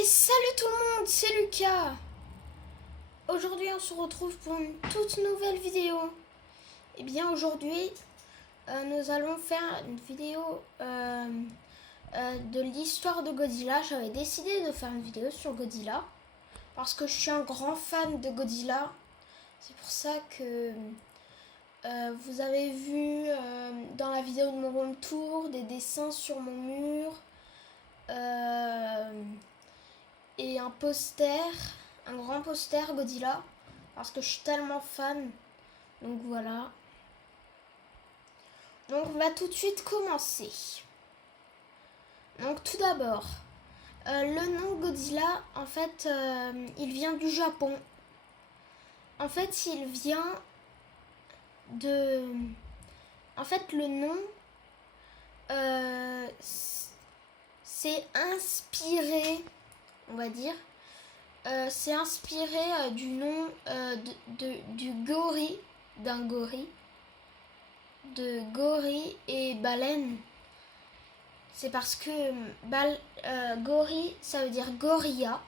Et salut tout le monde, c'est Lucas. Aujourd'hui on se retrouve pour une toute nouvelle vidéo. Et bien aujourd'hui nous allons faire une vidéo de l'histoire de Godzilla. J'avais décidé de faire une vidéo sur Godzilla parce que je suis un grand fan de Godzilla. C'est pour ça que vous avez vu dans la vidéo de mon room tour des dessins sur mon mur. Et un poster, un grand poster Godzilla, parce que je suis tellement fan. Donc voilà. Donc on va tout de suite commencer. Donc tout d'abord, le nom Godzilla, en fait, il vient du Japon. En fait, il vient de... En fait, le nom, c'est inspiré, on va dire. C'est inspiré du nom du gorille, d'un gorille, de gorille et baleine. C'est parce que gorille, ça veut dire gorilla,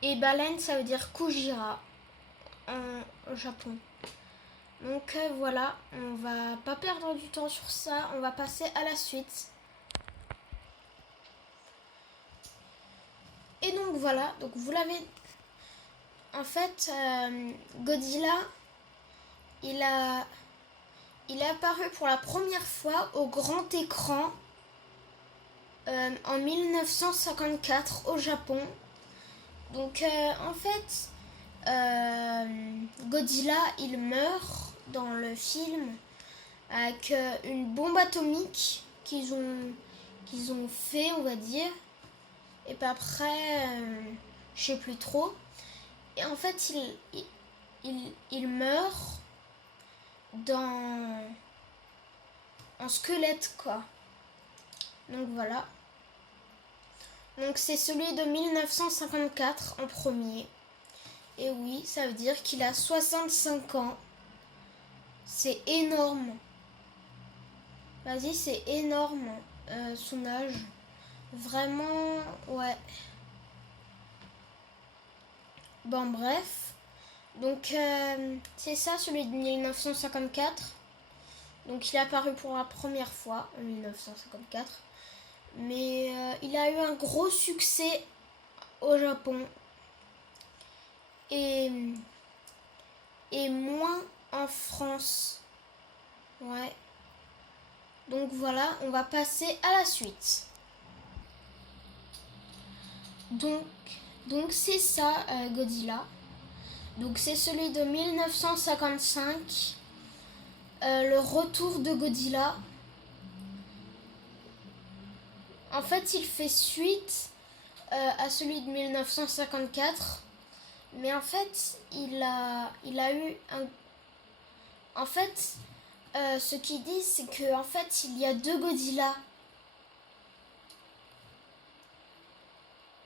et baleine, ça veut dire Kujira au Japon. Donc voilà, on va pas perdre du temps sur ça, on va passer à la suite. Et donc voilà, donc vous l'avez... En fait, Godzilla, il est apparu pour la première fois au grand écran en 1954 au Japon. Donc en fait, Godzilla, il meurt dans le film avec une bombe atomique qu'ils ont fait, on va dire. Et puis après, je sais plus trop. Et en fait, il meurt en squelette, quoi. Donc voilà. Donc c'est celui de 1954 en premier. Et oui, ça veut dire qu'il a 65 ans. C'est énorme. Vas-y, c'est énorme son âge. Vraiment, ouais. Bon, bref. Donc, c'est ça, celui de 1954. Donc, il est apparu pour la première fois en 1954. Mais il a eu un gros succès au Japon. Et moins en France. Ouais. Donc, voilà, on va passer à la suite. Donc c'est ça, Godzilla. Donc c'est celui de 1955. Le retour de Godzilla. En fait, il fait suite à celui de 1954. Mais en fait, il a eu un... En fait, ce qu'ils disent, c'est qu'en fait, il y a deux Godzilla.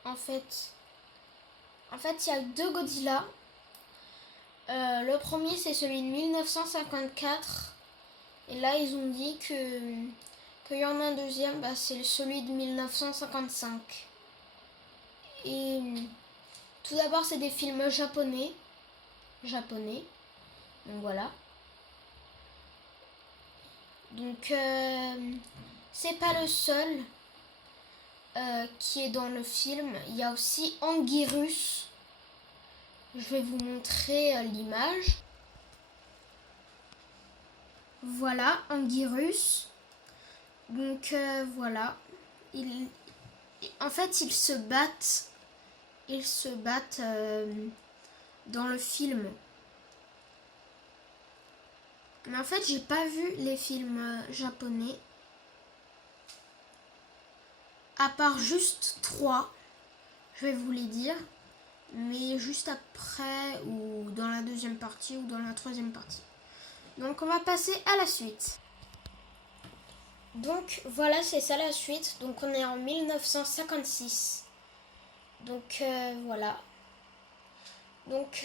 En fait, il y a deux Godzilla. Le premier, c'est celui de 1954. Et là, ils ont dit qu'il y en a un deuxième, c'est celui de 1955. Et tout d'abord, c'est des films japonais. Donc voilà. Donc, c'est pas le seul qui est dans le film. Il y a aussi Anguirus. Je vais vous montrer l'image. Voilà, Anguirus. Donc voilà. En fait, ils se battent. Dans le film. Mais en fait, j'ai pas vu les films japonais. À part juste 3. Je vais vous les dire. Mais juste après, ou dans la deuxième partie, ou dans la troisième partie. Donc on va passer à la suite. Donc voilà, c'est ça la suite. Donc on est en 1956. Donc voilà. Donc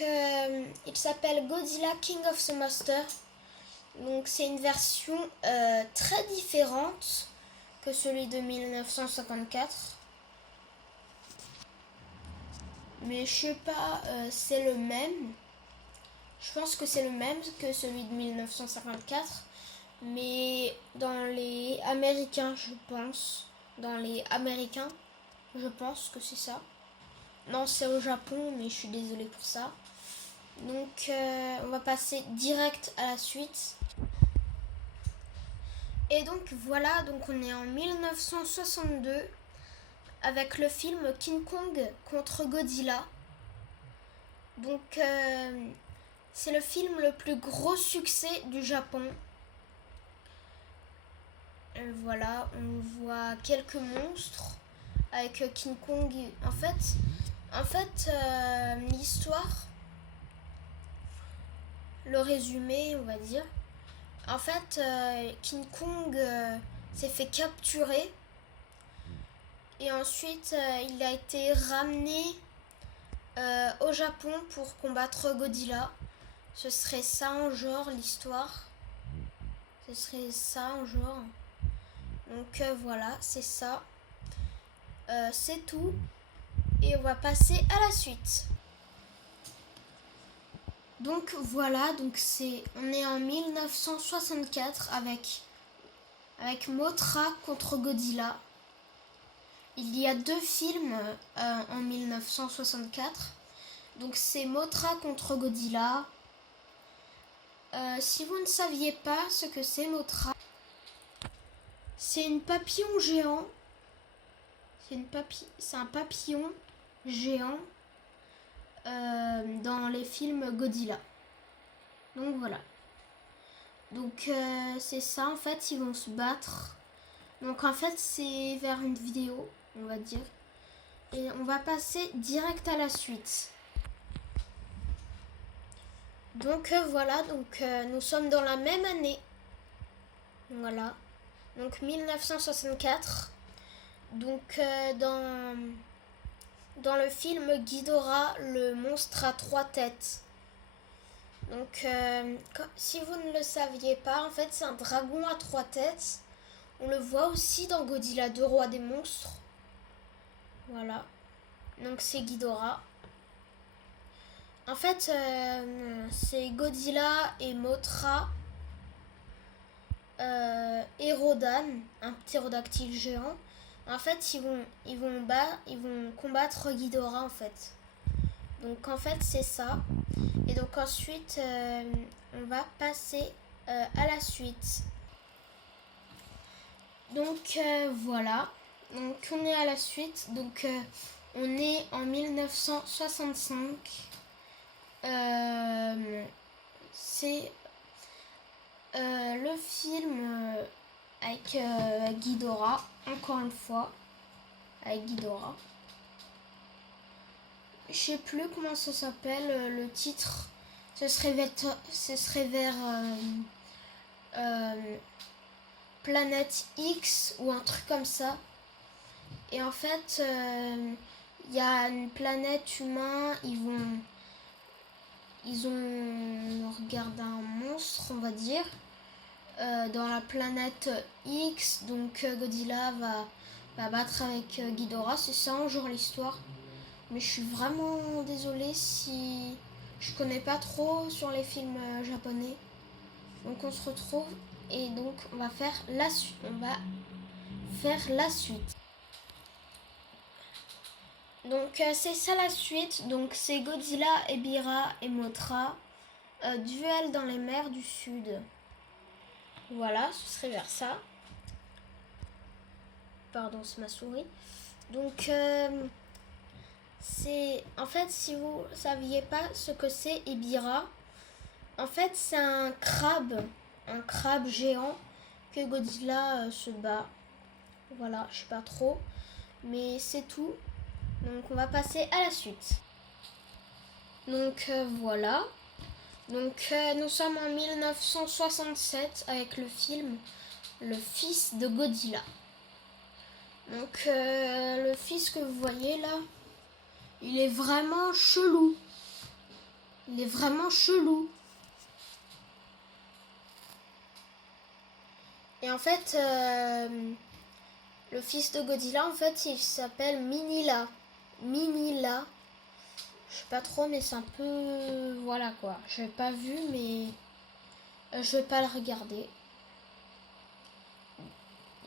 il s'appelle Godzilla King of the Monsters. Donc c'est une version très différente que celui de 1954. mais je sais pas, c'est le même. Je pense que c'est le même que celui de 1954, mais dans les Américains, je pense. Dans les Américains, je pense que c'est ça. Non, c'est au Japon, mais je suis désolée pour ça. Donc, on va passer direct à la suite. Et donc voilà, donc on est en 1962 avec le film King Kong contre Godzilla. Donc c'est le film le plus gros succès du Japon. Et voilà, on voit quelques monstres avec King Kong. En fait, l'histoire, le résumé, on va dire. En fait, King Kong s'est fait capturer et ensuite il a été ramené au Japon pour combattre Godzilla. Ce serait ça en genre l'histoire. Ce serait ça en genre. Donc voilà, c'est ça. C'est tout. Et on va passer à la suite. Donc voilà, on est en 1964 avec Mothra contre Godzilla. Il y a 2 films en 1964. Donc c'est Mothra contre Godzilla. Si vous ne saviez pas ce que c'est Mothra, c'est un papillon géant. C'est un papillon géant dans les films Godzilla. Donc voilà. Donc c'est ça, en fait, ils vont se battre. Donc en fait, c'est vers une vidéo, on va dire. Et on va passer direct à la suite. Donc voilà, nous sommes dans la même année. Voilà. Donc 1964. Donc dans le film Ghidorah, le monstre à 3 têtes. Donc si vous ne le saviez pas, en fait c'est un dragon à 3 têtes. On le voit aussi dans Godzilla 2, Roi des monstres. Voilà. Donc c'est Ghidorah. En fait, c'est Godzilla et Mothra et Rodan, un ptérodactyle géant. En fait, ils vont combattre Ghidorah en fait. Donc en fait, c'est ça. Et donc ensuite, on va passer à la suite. Donc voilà. Donc on est à la suite. Donc on est en 1965. C'est le film avec Ghidorah, encore une fois, avec Ghidorah. Je sais plus comment ça s'appelle, le titre. Ce serait vers Planète X ou un truc comme ça. Et en fait, il y a une planète humaine, ils ont regardé un monstre, on va dire, dans la planète X. Donc Godzilla va battre avec Ghidorah. C'est ça en genre l'histoire. Mais je suis vraiment désolée si je connais pas trop sur les films japonais. Donc on se retrouve et donc on va faire la suite. Donc c'est ça la suite. Donc c'est Godzilla, Ebirah et Mothra. Duel dans les mers du Sud. Voilà, ce serait vers ça. Pardon, c'est ma souris. Donc c'est en fait, si vous saviez pas ce que c'est Ebirah, en fait c'est un crabe géant que Godzilla se bat. Voilà, je sais pas trop, mais c'est tout. Donc on va passer à la suite. Donc voilà. Donc nous sommes en 1967 avec le film Le fils de Godzilla. Donc le fils que vous voyez là, il est vraiment chelou. Il est vraiment chelou. Et en fait, le fils de Godzilla, en fait, il s'appelle Minilla. Minilla. Je sais pas trop, mais c'est un peu... Voilà quoi. Je n'ai pas vu, mais je vais pas le regarder.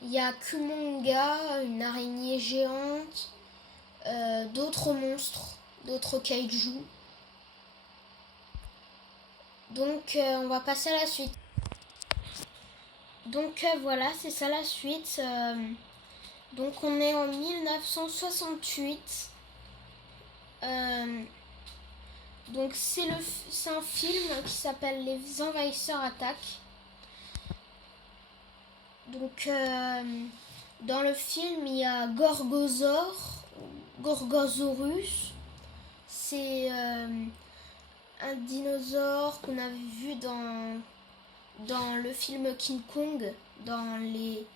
Il y a Kumonga, une araignée géante, d'autres monstres, d'autres kaiju. Donc on va passer à la suite. Donc voilà, c'est ça la suite. Donc on est en 1968. Donc c'est un film qui s'appelle Les Envahisseurs attaquent. Donc dans le film il y a Gorgosaurus. C'est un dinosaure qu'on avait vu dans le film King Kong dans les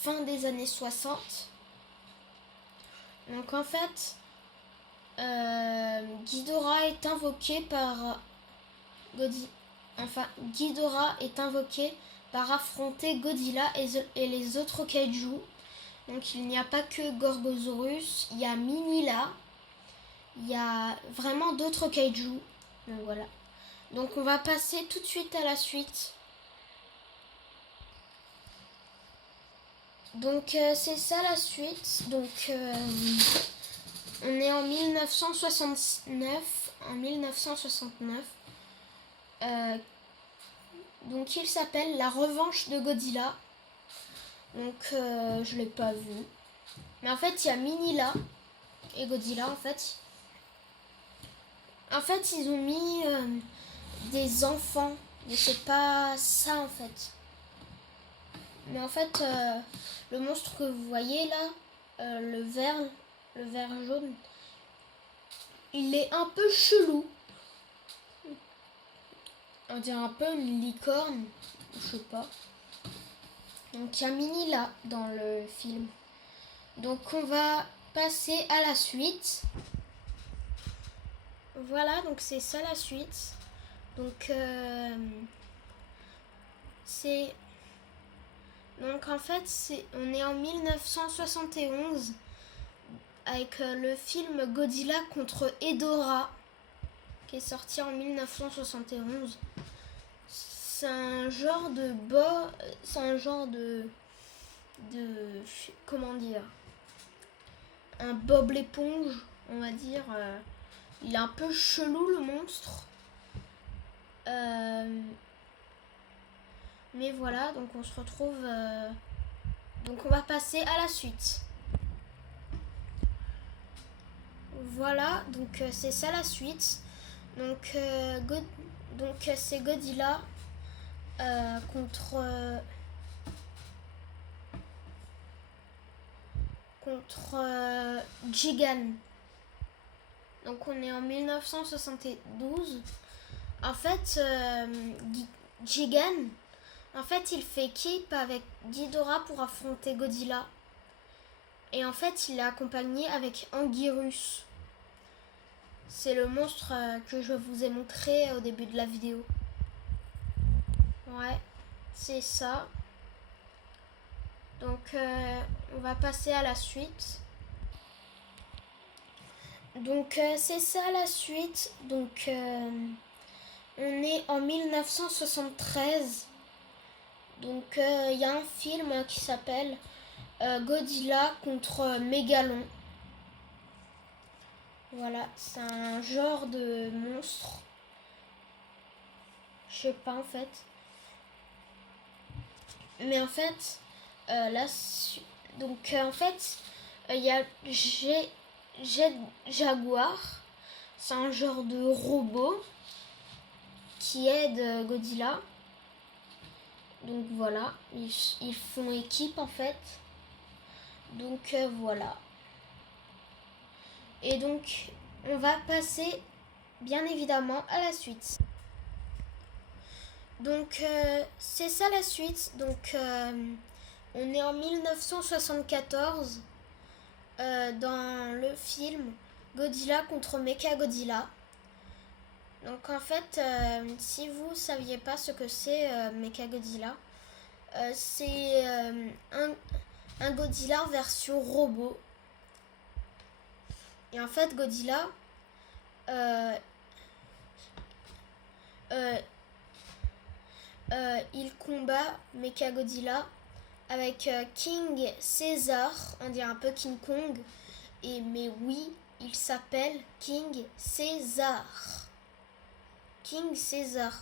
fins des années 60. Donc en fait, Ghidorah est invoqué par Ghidorah est invoqué par affronter Godzilla et les autres kaiju. Donc il n'y a pas que Gorgosaurus, il y a Minilla, il y a vraiment d'autres kaiju. Donc voilà. Donc on va passer tout de suite à la suite. Donc c'est ça la suite. Donc on est en 1969. Donc il s'appelle La Revanche de Godzilla. Donc je l'ai pas vu. Mais en fait il y a Minilla et Godzilla en fait. En fait ils ont mis des enfants. Mais c'est pas ça en fait. Mais en fait le monstre que vous voyez là, le vert jaune, il est un peu chelou. On dirait un peu une licorne, je sais pas. Donc il y a Minilla dans le film. Donc on va passer à la suite. Voilà, donc c'est ça la suite. Donc c'est... Donc en fait, on est en 1971 avec le film Godzilla contre Hedorah qui est sorti en 1971. C'est un genre de comment dire, un Bob l'éponge, on va dire. Il est un peu chelou le monstre. Mais voilà, donc on se retrouve. Donc on va passer à la suite. Voilà, donc c'est ça la suite. Donc c'est Godzilla contre Gigan. Donc on est en 1972. En fait, Gigan, en fait, il fait équipe avec Ghidorah pour affronter Godzilla. Et en fait, il est accompagné avec Anguirus. C'est le monstre que je vous ai montré au début de la vidéo. Ouais, c'est ça. Donc, on va passer à la suite. Donc, c'est ça la suite. Donc, on est en 1973. Donc, il y a un film qui s'appelle Godzilla contre Mégalon. Voilà, c'est un genre de monstre. Je sais pas en fait. Mais en fait, en fait, il y a Jaguar. C'est un genre de robot qui aide Godzilla. Donc voilà, ils font équipe en fait. Donc voilà. Et donc, on va passer bien évidemment à la suite. Donc, c'est ça la suite. Donc, on est en 1974 dans le film Godzilla contre Mechagodzilla. Donc, en fait, si vous saviez pas ce que c'est Mechagodzilla, c'est un Godzilla en version robot. Et en fait, Godzilla, euh, euh, il combat Mechagodzilla avec King Caesar, on dirait un peu King Kong, mais oui, il s'appelle King Caesar. King Caesar,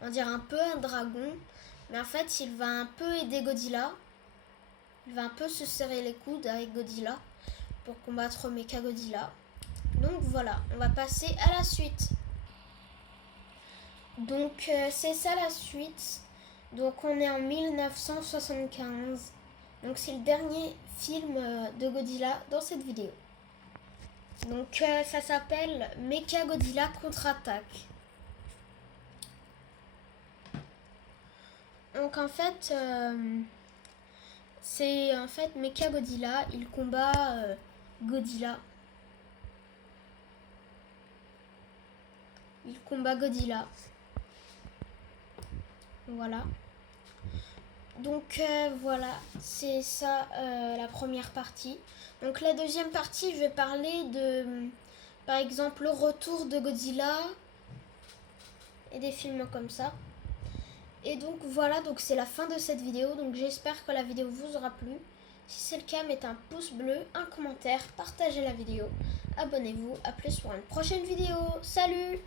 on dirait un peu un dragon, mais en fait il va un peu aider Godzilla. Il va un peu se serrer les coudes avec Godzilla pour combattre Mechagodzilla. Donc voilà, on va passer à la suite. Donc c'est ça la suite. Donc on est en 1975. Donc c'est le dernier film de Godzilla dans cette vidéo. Donc ça s'appelle Mechagodzilla contre-attaque. Donc en fait c'est Mechagodzilla, il combat Godzilla. Il combat Godzilla. Voilà. Donc voilà, c'est ça la première partie. Donc la deuxième partie, je vais parler de, par exemple, le retour de Godzilla et des films comme ça. Et donc voilà, donc c'est la fin de cette vidéo. Donc j'espère que la vidéo vous aura plu. Si c'est le cas, mettez un pouce bleu, un commentaire, partagez la vidéo. Abonnez-vous, à plus pour une prochaine vidéo. Salut!